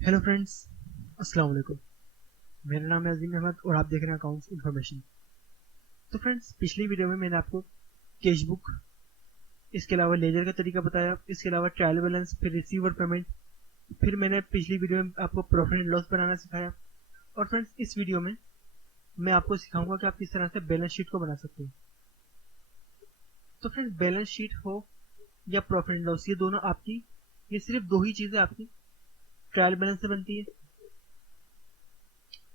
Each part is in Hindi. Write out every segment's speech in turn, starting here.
हेलो फ्रेंड्स, अस्सलाम वालेकुम। मेरा नाम है अजीम अहमद और आप देख रहे हैं अकाउंट्स इन्फॉर्मेशन। तो फ्रेंड्स, पिछली वीडियो में मैंने आपको कैश बुक, इसके अलावा लेजर का तरीका बताया, इसके अलावा ट्रायल बैलेंस, फिर रिसीवर पेमेंट, फिर मैंने पिछली वीडियो में आपको प्रॉफिट एंड लॉस बनाना सिखाया। और फ्रेंड्स, इस वीडियो में मैं आपको सिखाऊंगा कि आप किस तरह से बैलेंस शीट को बना सकते हैं। तो फ्रेंड्स, बैलेंस शीट हो या प्रॉफिट एंड लॉस, ये दोनों आपकी, ये सिर्फ दो ही चीजें आपकी ट्रायल बैलेंस से बनती है।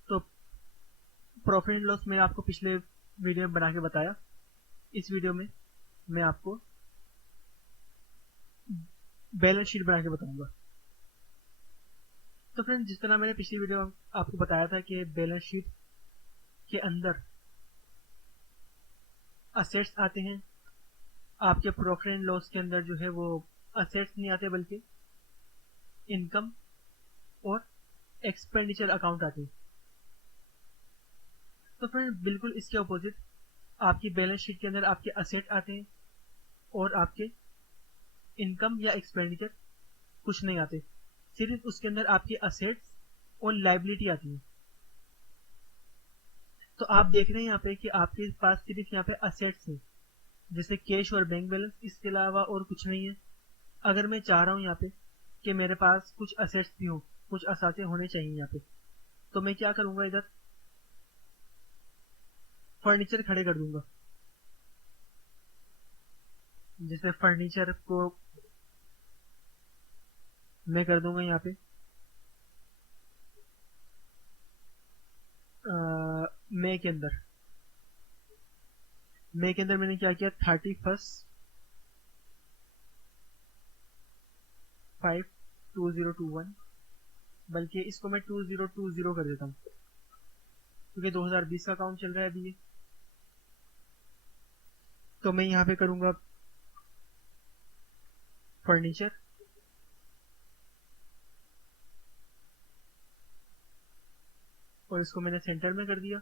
तो प्रॉफिट एंड लॉस मैंने आपको पिछले वीडियो में बना के बताया। इस वीडियो में मैं आपको बैलेंस शीट बना के बताऊंगा। तो फ्रेंड्स, जिस तरह मैंने पिछली वीडियो में आपको बताया था कि बैलेंस शीट के अंदर असेट्स आते हैं, आपके प्रॉफिट एंड लॉस के अंदर जो है वो असेट्स नहीं आते बल्कि इनकम और एक्सपेंडिचर अकाउंट आते हैं। तो फ्रेंड्स, बिल्कुल इसके अपोजिट आपकी बैलेंस शीट के अंदर आपके असेट आते हैं और आपके इनकम या एक्सपेंडिचर कुछ नहीं आते। सिर्फ उसके अंदर आपके असेट्स और लाइबिलिटी आती है। तो आप देख रहे हैं यहाँ पे कि आपके पास सिर्फ यहाँ पे असेट्स है, जैसे कैश और बैंक बैलेंस, इसके अलावा और कुछ नहीं है। अगर मैं चाह रहा हूँ यहाँ पे कि मेरे पास कुछ असेट्स भी हो, कुछ असाते होने चाहिए यहाँ पे, तो मैं क्या करूंगा, इधर फर्नीचर खड़े कर दूंगा। जैसे फर्नीचर को मैं कर दूंगा यहाँ पे मे के अंदर। मे के अंदर मैंने क्या किया, 31/5/2021, बल्कि इसको मैं 2020 कर देता हूँ क्योंकि 2020 का अकाउंट चल रहा है अभी ये। तो मैं यहाँ पे करूंगा फर्नीचर, और इसको मैंने सेंटर में कर दिया।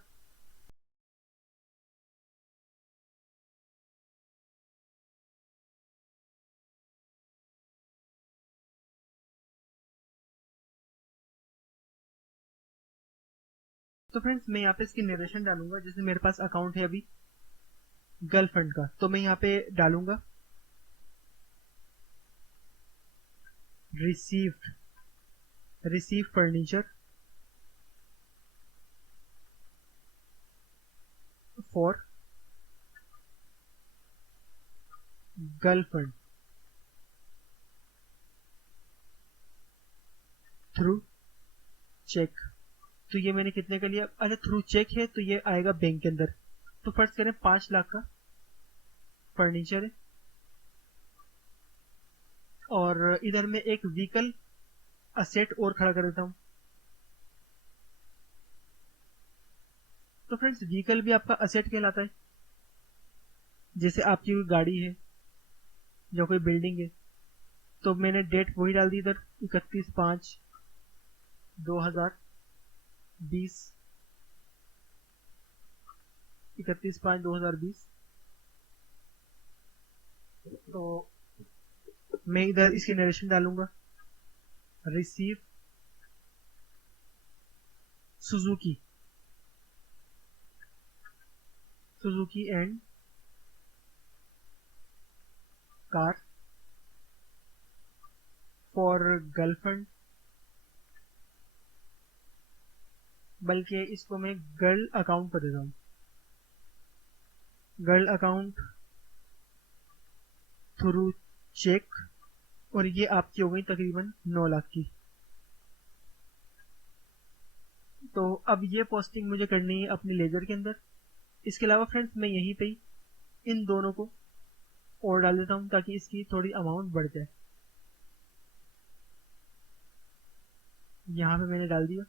तो फ्रेंड्स, मैं यहाँ पे इसकी नरेशन डालूंगा। जैसे मेरे पास अकाउंट है अभी गर्लफ्रेंड का, तो मैं यहाँ पे डालूंगा receive furniture for girlfriend through check. तो ये मैंने कितने का लिया, अरे थ्रू चेक है तो ये आएगा बैंक के अंदर। तो फर्ज करें 5 लाख का फर्नीचर है, और इधर में एक व्हीकल असेट और खड़ा कर देता हूँ। तो फ्रेंड्स, व्हीकल भी आपका असेट कहलाता है। जैसे आपकी कोई गाड़ी है या कोई बिल्डिंग है, तो मैंने डेट वही डाल दी इधर, 31/5/2020, 31/5/2020। तो मैं इधर इसकी नरेशन डालूंगा, receive Suzuki Suzuki and car for girlfriend, बल्कि इसको मैं गर्ल अकाउंट कर देता हूँ, गर्ल अकाउंट थ्रू चेक। और ये आपकी हो गई तकरीबन 9 लाख की। तो अब ये पोस्टिंग मुझे करनी है अपनी लेजर के अंदर। इसके अलावा फ्रेंड्स, मैं यहीं पे ही इन दोनों को और डाल देता हूँ ताकि इसकी थोड़ी अमाउंट बढ़ जाए। यहाँ पे मैंने डाल दिया,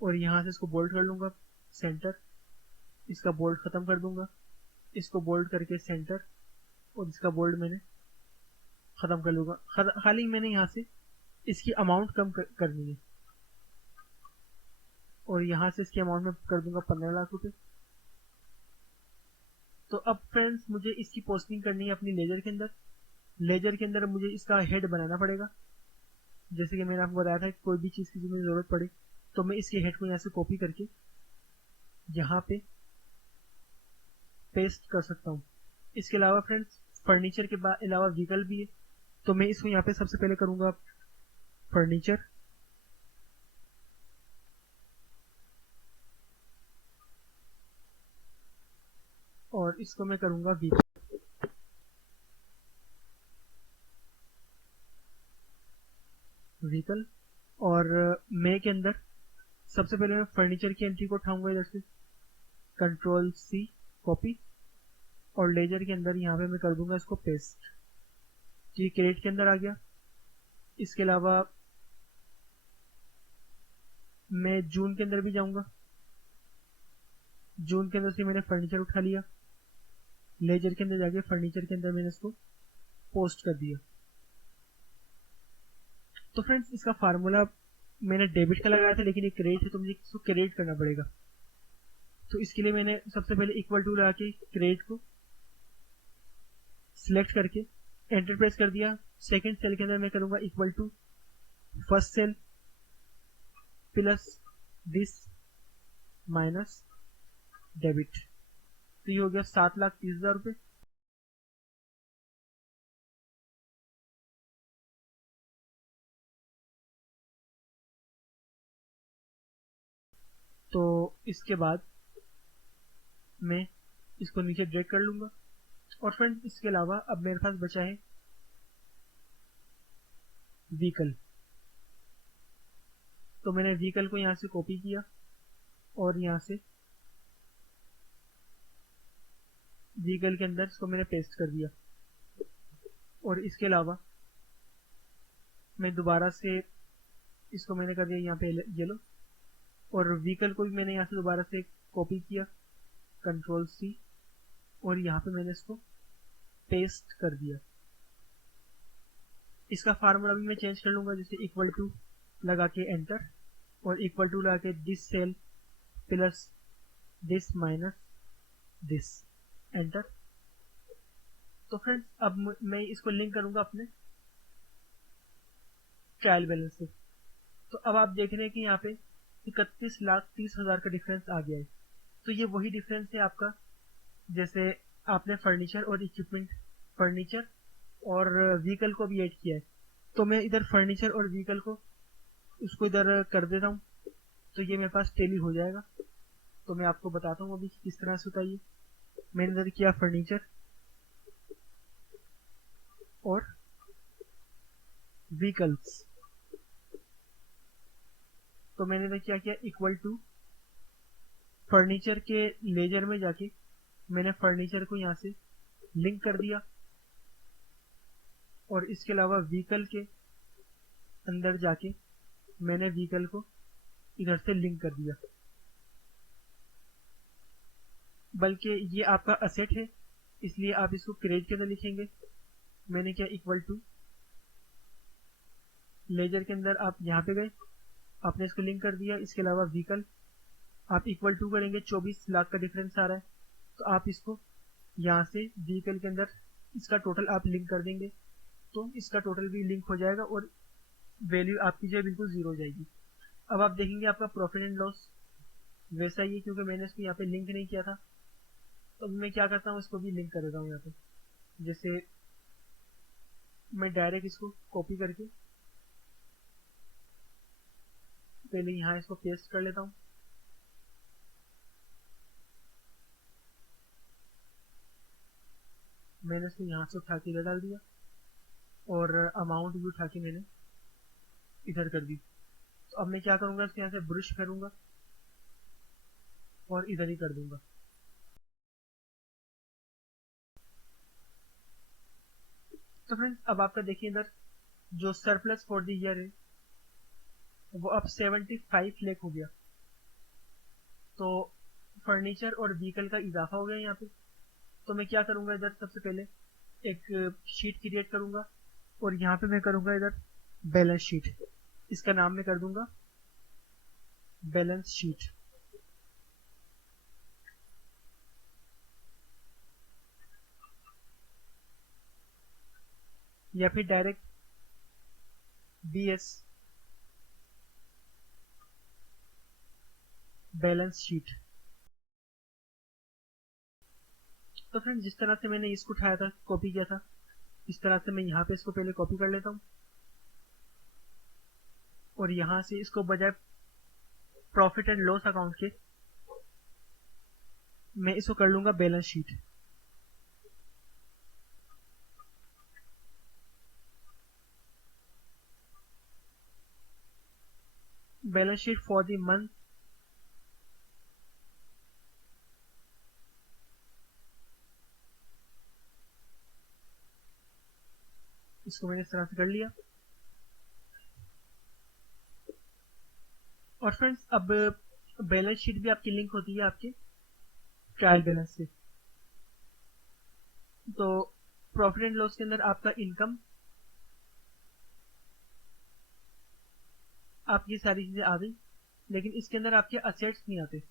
और यहाँ से इसको बोल्ड कर लूंगा सेंटर, इसका बोल्ड खत्म कर दूंगा, इसको बोल्ड करके सेंटर, और इसका बोल्ड मैंने खत्म कर लूंगा। खाली मैंने यहाँ से इसकी अमाउंट कम करनी है, और यहाँ से इसकी अमाउंट में कर दूंगा 15 लाख रुपए। तो अब फ्रेंड्स, मुझे इसकी पोस्टिंग करनी है अपनी लेजर के अंदर। लेजर के अंदर मुझे इसका हेड बनाना पड़ेगा। जैसे कि मैंने आपको बताया था कि कोई भी चीज़ की मुझे ज़रूरत पड़े तो मैं इसके हेड को यहाँ से कॉपी करके यहाँ पे पेस्ट कर सकता हूँ। इसके अलावा फ्रेंड्स फर्नीचर के अलावा व्हीकल भी है, तो मैं इसको यहाँ पे सबसे पहले करूँगा फर्नीचर, और इसको मैं करूँगा व्हीकल। और मे के अंदर सबसे पहले मैं फर्नीचर की एंट्री को उठाऊंगा इधर से, कंट्रोल सी कॉपी, और लेजर के अंदर यहाँ पे मैं कर दूंगा इसको पेस्ट। ये क्रेट के अंदर आ गया। इसके अलावा मैं जून के अंदर भी जाऊंगा, जून के अंदर से मैंने फर्नीचर उठा लिया, लेजर के अंदर जाके फर्नीचर के अंदर मैंने इसको पोस्ट कर दिया। तो फ्रेंड्स इसका फार्मूला मैंने डेबिट का लगाया था, लेकिन ये क्रेडिट है तो मुझे इसको क्रेडिट करना पड़ेगा। तो इसके लिए मैंने सबसे पहले इक्वल टू लगा के क्रेडिट को सिलेक्ट करके एंटर प्रेस कर दिया। सेकंड सेल के अंदर मैं करूंगा equal to first cell plus this minus debit. तो ये हो गया 7,30,000 रुपये। तो इसके बाद मैं इसको नीचे ड्रैग कर लूंगा। और फ्रेंड्स इसके अलावा अब मेरे पास बचा है व्हीकल। तो मैंने व्हीकल को यहाँ से कॉपी किया और यहाँ से व्हीकल के अंदर इसको मैंने पेस्ट कर दिया। और इसके अलावा मैं दोबारा से इसको मैंने कर दिया यहाँ पे येलो, और व्हीकल को भी मैंने यहाँ से दोबारा से कॉपी किया, कंट्रोल सी, और यहाँ पे मैंने इसको पेस्ट कर दिया। इसका फार्मूला भी मैं चेंज कर लूंगा, जैसे इक्वल टू लगा के एंटर, और इक्वल टू लगा के this cell plus this minus this, enter. तो फ्रेंड्स अब मैं इसको लिंक करूंगा अपने ट्रायल बैलेंस से। तो अब आप देख रहे हैं कि यहाँ पे 31,30,000 का डिफरेंस आ गया है। तो ये वही डिफरेंस है आपका, जैसे आपने फर्नीचर और इक्विपमेंट, फर्नीचर और व्हीकल को भी ऐड किया है। तो मैं इधर फर्नीचर और व्हीकल को उसको इधर कर देता हूँ, तो ये मेरे पास टेली हो जाएगा। तो मैं आपको बताता हूँ अभी किस तरह से होता है। मैंने इधर किया फर्नीचर और व्हीकल्स, तो मैंने इधर क्या किया, इक्वल टू फर्नीचर के लेजर में जाके मैंने फर्नीचर को यहाँ से लिंक कर दिया, और इसके अलावा व्हीकल के अंदर जाके मैंने व्हीकल को इधर से लिंक कर दिया। बल्कि ये आपका असेट है इसलिए आप इसको क्रेडिट के अंदर लिखेंगे। मैंने क्या, इक्वल टू लेजर के अंदर आप यहाँ पे गए, आपने इसको लिंक कर दिया। इसके अलावा व्हीकल आप इक्वल टू करेंगे, 24 लाख का डिफरेंस आ रहा है, तो आप इसको यहाँ से व्हीकल के अंदर इसका टोटल आप लिंक कर देंगे, तो इसका टोटल भी लिंक हो जाएगा और वैल्यू आपकी जो है बिल्कुल जीरो हो जाएगी। अब आप देखेंगे आपका प्रॉफिट एंड लॉस वैसा ही है, क्योंकि मैंने इसको यहाँ पे लिंक नहीं किया था। तो अब मैं क्या करता हूँ, इसको भी लिंक कर देता हूँ यहाँ पे। जैसे मैं डायरेक्ट इसको कॉपी करके पहले यहाँ इसको पेस्ट कर लेता हूँ। मैंने इसको यहाँ से उठा के इधर डाल दिया, और अमाउंट भी उठा के मैंने इधर कर दी। तो अब मैं क्या करूँगा, इसको यहाँ से ब्रश करूँगा और इधर ही कर दूंगा। तो फ्रेंड्स अब आपका देखिए इधर जो सरप्लस फॉर द ईयर है वो अब 75 लाख हो गया। तो फर्नीचर और व्हीकल का इजाफा हो गया यहाँ पे। तो मैं क्या करूँगा, इधर सबसे पहले एक शीट क्रिएट करूँगा, और यहाँ पे मैं करूँगा इधर बैलेंस शीट। इसका नाम मैं कर दूंगा बैलेंस शीट। या फिर डायरेक्ट BS बैलेंस शीट। तो फ्रेंड्स जिस तरह से मैंने इसको उठाया था, कॉपी किया था, इस तरह से मैं यहाँ पे इसको पहले कॉपी कर लेता हूँ और यहाँ से इसको बजाय प्रॉफिट एंड लॉस अकाउंट के मैं इसको कर लूंगा balance sheet. Balance sheet for the month इसको मैंने इस तरह से कर लिया। और फ्रेंड्स अब बैलेंस शीट भी आपकी लिंक होती है आपके ट्रायल बैलेंस से। तो प्रॉफिट एंड लॉस के अंदर आपका इनकम, आपकी सारी चीजें आ गई, लेकिन इसके अंदर आपके असेट्स नहीं आते।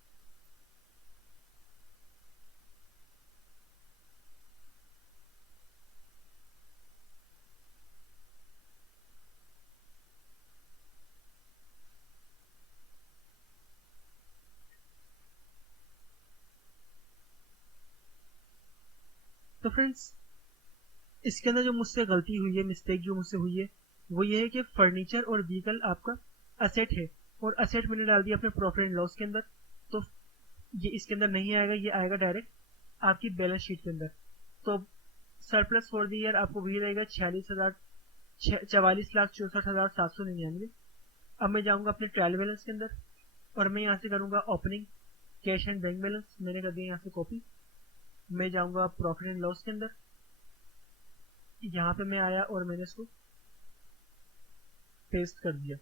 तो फ्रेंड्स इसके अंदर जो मुझसे गलती हुई है, मिस्टेक जो मुझसे हुई है, वो ये है कि फर्नीचर और व्हीकल आपका असेट है और असेट मैंने डाल दिया अपने प्रॉफिट एंड लॉस के अंदर। तो ये इसके अंदर नहीं आएगा, ये आएगा डायरेक्ट आपकी बैलेंस शीट के अंदर। तो सरप्लस फॉर द ईयर आपको वही रहेगा 44,64,64,799। अब मैं जाऊंगा अपने ट्रायल बैलेंस के अंदर और मैं यहाँ से करूंगा opening cash and bank balance, मैंने कर दिया यहाँ से कॉपी। मैं जाऊंगा प्रॉफिट एंड लॉस के अंदर, यहाँ पे मैं आया और मैंने इसको पेस्ट कर दिया।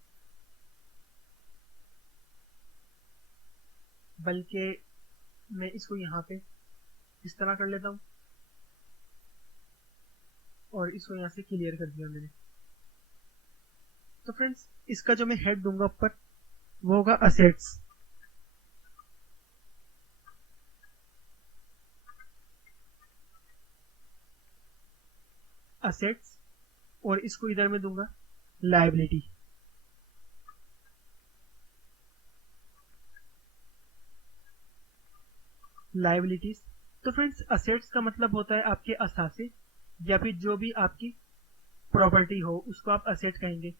बल्कि मैं इसको यहाँ पे इस तरह कर लेता हूँ और इसको यहाँ से क्लियर कर दिया मैंने। तो फ्रेंड्स इसका जो मैं हेड दूंगा ऊपर वो होगा असेट्स। असेट्स और इसको इधर में दूंगा लायबिलिटी। लायबिलिटीज। तो फ्रेंड्स असेट्स का मतलब होता है आपके असासे या फिर जो भी आपकी प्रॉपर्टी हो उसको आप असेट कहेंगे।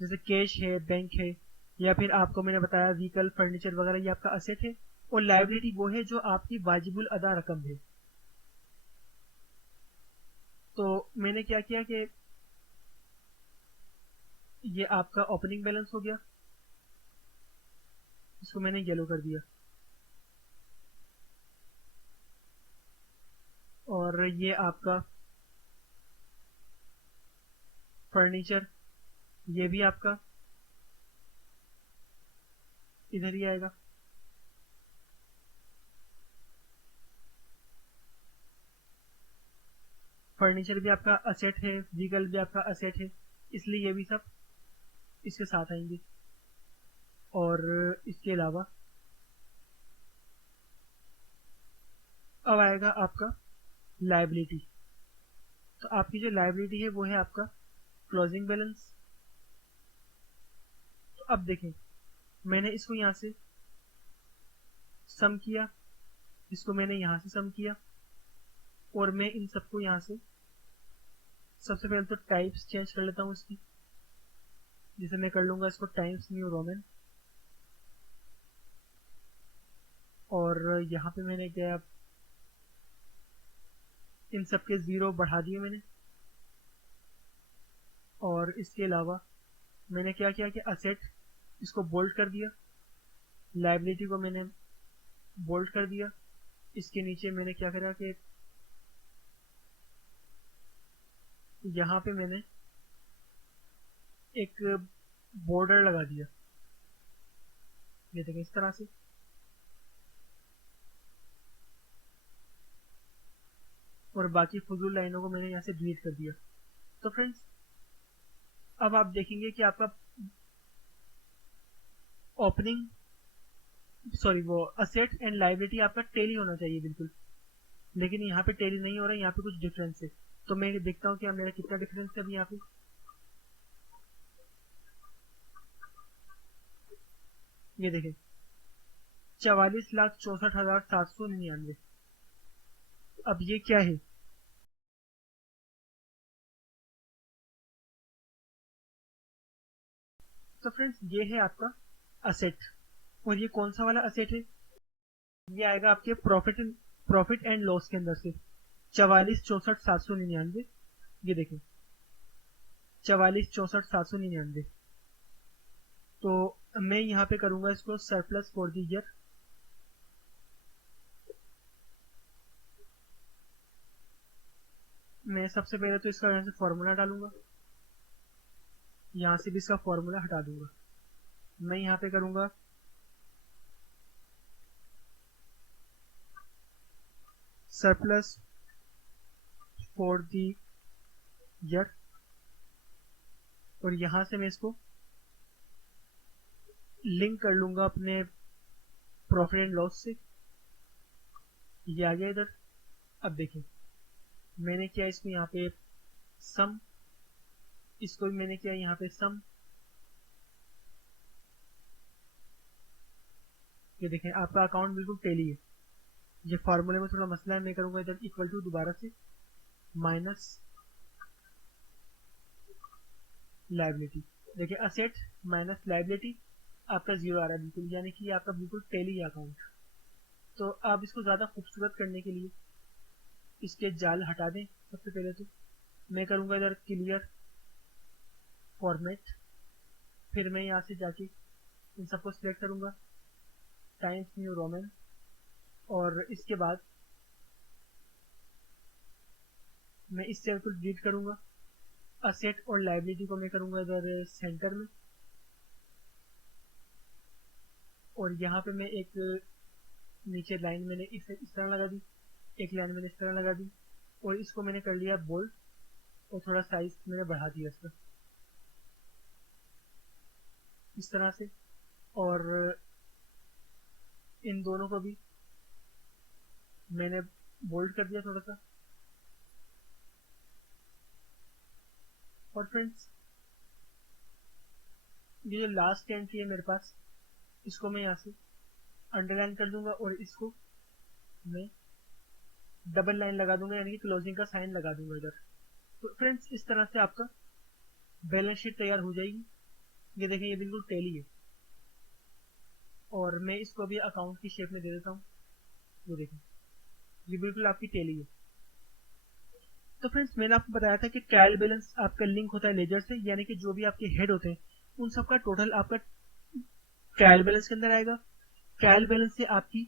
जैसे कैश है, बैंक है, या फिर आपको मैंने बताया व्हीकल, फर्नीचर वगैरह, ये आपका असेट है। और लायबिलिटी वो है जो आपकी वाजिबुल अदा रकम है। तो मैंने क्या किया कि ये आपका ओपनिंग बैलेंस हो गया, इसको मैंने येलो कर दिया। और ये आपका फर्नीचर, ये भी आपका इधर ही आएगा। फर्नीचर भी आपका असेट है, व्हीकल भी आपका असेट है, इसलिए ये भी सब इसके साथ आएंगे। और इसके अलावा अब आएगा आपका लायबिलिटी। तो आपकी जो लायबिलिटी है वो है आपका क्लोजिंग बैलेंस। तो अब देखें, मैंने इसको यहाँ से सम किया, इसको मैंने यहाँ से सम किया, और मैं इन सबको यहाँ से सबसे पहले तो टाइप्स चेंज कर लेता हूँ इसकी। जैसे मैं कर लूंगा इसको टाइम्स न्यू रोमन, और यहाँ पे मैंने क्या इन सबके जीरो बढ़ा दिए मैंने। और इसके अलावा मैंने क्या किया कि असेट इसको बोल्ड कर दिया, लायबिलिटी को मैंने बोल्ड कर दिया। इसके नीचे मैंने क्या करा कि यहाँ पे मैंने एक बॉर्डर लगा दिया, ये देखें इस तरह से। और बाकी फजूल लाइनों को मैंने यहाँ से डिलीट कर दिया। तो फ्रेंड्स अब आप देखेंगे कि आपका ओपनिंग वो असेट एंड लायबिलिटी आपका टेली होना चाहिए बिल्कुल, लेकिन यहाँ पे टेली नहीं हो रहा है, यहाँ पे कुछ डिफरेंस है। तो मैं देखता हूँ कि मेरा कितना डिफरेंस है अभी यहाँ पे। ये देखें 44,64,799। अब ये क्या है? तो फ्रेंड्स ये है आपका असेट। और ये कौन सा वाला असेट है? ये आएगा आपके प्रॉफिट एंड लॉस के अंदर से 44,64,799। ये देखें 44,64,799। तो मैं यहाँ पे करूंगा इसको सरप्लस फॉर द ईयर। मैं सबसे पहले तो इसका यहाँ से फॉर्मूला डालूंगा, यहाँ से भी इसका फॉर्मूला हटा दूंगा। मैं यहाँ पे करूंगा सरप्लस फॉर द ईयर, और यहाँ से मैं इसको लिंक कर लूंगा अपने प्रॉफिट एंड लॉस से। ये आ गया इधर। अब देखिए मैंने किया इसको यहाँ पे सम, इसको भी मैंने किया यहाँ पे सम। ये देखें आपका अकाउंट बिल्कुल टैली है। ये फॉर्मूले में थोड़ा मसला है, मैं करूंगा इधर इक्वल टू दोबारा से माइनस लाइबिलिटी। देखिए असेट माइनस लाइबिलिटी आपका जीरो आ रहा है बिल्कुल, यानी कि आपका बिल्कुल टैली है अकाउंट। तो आप इसको ज्यादा खूबसूरत करने के लिए इसके जाल हटा दें। सबसे पहले तो मैं करूंगा इधर क्लियर फॉर्मेट, फिर मैं यहाँ से जाके इन सबको सिलेक्ट करूंगा टाइम्स न्यू रोमन, और इसके बाद मैं इस सेल को डिलीट करूंगा। असेट और लाइबिलिटी को मैं करूंगा इधर सेंटर में, और यहाँ पे मैं एक नीचे लाइन मैंने इस तरह लगा दी, एक लाइन मैंने इस तरह लगा दी, और इसको मैंने कर लिया बोल्ड, और थोड़ा साइज मैंने बढ़ा दिया इसका इस तरह से। और इन दोनों को भी मैंने बोल्ड कर दिया थोड़ा सा। और फ्रेंड्स ये जो लास्ट एंट्री है मेरे पास, इसको मैं यहाँ से अंडरलाइन कर दूंगा, और इसको मैं डबल लाइन लगा दूंगा, यानी कि क्लोजिंग का साइन लगा दूंगा इधर। तो फ्रेंड्स इस तरह से आपका बैलेंस शीट तैयार हो जाएगी। ये देखें ये बिल्कुल टैली है, और मैं इसको भी अकाउंट की शेप में दे देता हूँ। ये देखें ये बिल्कुल आपकी टैली है। तो फ्रेंड्स मैंने आपको बताया था कि ट्रायल बैलेंस आपका लिंक होता है लेजर से, यानी कि जो भी आपके हेड होते हैं उन सबका टोटल आपका ट्रायल बैलेंस के अंदर आएगा। ट्रायल बैलेंस से आपकी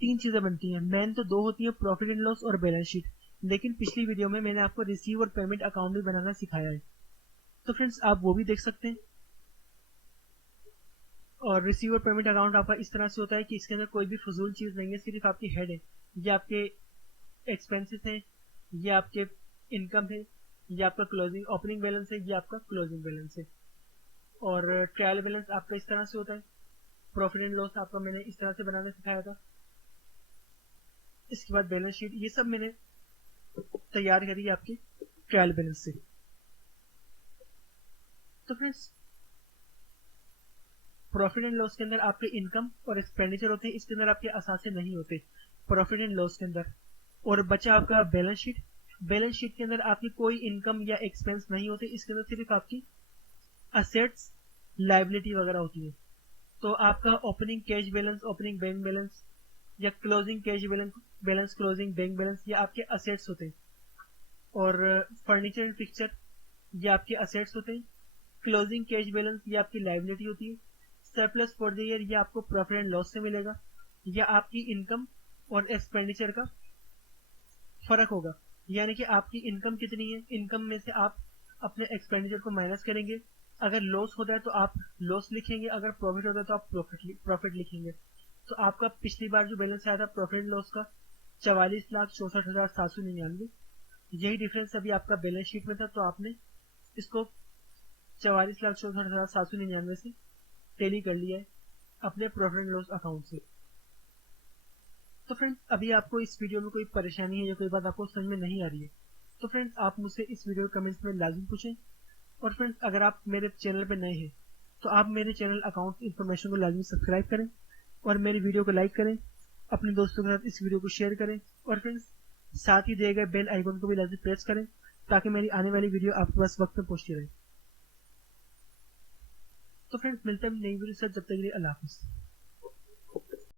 तीन चीजें बनती हैं, मेन तो दो होती है, प्रॉफिट एंड लॉस और बैलेंस शीट। लेकिन पिछली वीडियो में मैंने आपको रिसीव और पेमेंट अकाउंट भी बनाना सिखाया है, तो फ्रेंड्स आप वो भी देख सकते हैं। और रिसीव और पेमेंट अकाउंट आपका इस तरह से होता है कि इसके अंदर कोई भी फजूल चीज नहीं है, सिर्फ आपकी हेड है, ये आपके एक्सपेंसेस हैं, ये आपके इनकम है, ये आपका क्लोजिंग ओपनिंग बैलेंस है, ये आपका क्लोजिंग बैलेंस है। और ट्रायल बैलेंस आपका इस तरह से होता है। प्रॉफिट एंड लॉस आपका मैंने इस तरह से बनाना सिखाया था। इसके बाद बैलेंस शीट, ये सब मैंने तैयार करी है आपके ट्रायल बैलेंस से। तो फ्रेंड्स प्रॉफिट एंड लॉस के अंदर आपके इनकम और एक्सपेंडिचर होते हैं, इसके अंदर आपके असासे नहीं होते प्रॉफिट एंड लॉस के अंदर। और बचा आपका बैलेंस शीट। बैलेंस शीट के अंदर आपकी कोई इनकम या एक्सपेंस नहीं होते, इसके अंदर सिर्फ आपकी असेट्स लाइबिलिटी वगैरह होती है। तो आपका opening cash balance, opening bank balance, या closing cash balance closing bank balance, ये आपके असेट्स होते हैं। और फर्नीचर एंड पिक्चर ये आपके असेट्स होते हैं। क्लोजिंग कैश बैलेंस ये आपकी लाइबिलिटी होती है। सरप्लस फॉर द ईयर ये आपको प्रॉफिट एंड लॉस से मिलेगा, या आपकी इनकम और एक्सपेंडिचर का फर्क होगा, यानी कि आपकी इनकम कितनी है, इनकम में से आप अपने एक्सपेंडिचर को माइनस करेंगे। अगर लॉस होता है तो आप लॉस लिखेंगे, अगर प्रॉफिट होता है तो आप प्रॉफिट लिखेंगे। तो आपका पिछली बार जो बैलेंस आया था प्रॉफिट एंड लॉस का 44,64,799, यही डिफरेंस अभी आपका बैलेंस शीट में था, तो आपने इसको 44,64,799 से टेली कर लिया है अपने प्रॉफिट एंड लॉस अकाउंट से। तो फ्रेंड्स अभी आपको इस वीडियो में कोई परेशानी है या कोई बात आपको समझ में नहीं आ रही है तो फ्रेंड्स आप मुझसे इस वीडियो के कमेंट्स में लाजमी पूछें। और फ्रेंड्स अगर आप मेरे चैनल पर नए हैं तो आप मेरे चैनल अकाउंट इन्फॉर्मेशन को लाजमी सब्सक्राइब करें और मेरी वीडियो को लाइक करें, अपने दोस्तों के साथ इस वीडियो को शेयर करें और फ्रेंड्स साथ ही दिए गए बेल आइकन को भी लाजमी प्रेस करें ताकि मेरी आने वाली वीडियो आपके पास वक्त में पहुंचती रहे। तो फ्रेंड्स मिलते हैं नई वीडियो से, जब तक के लिए अल्लाह हाफिज़।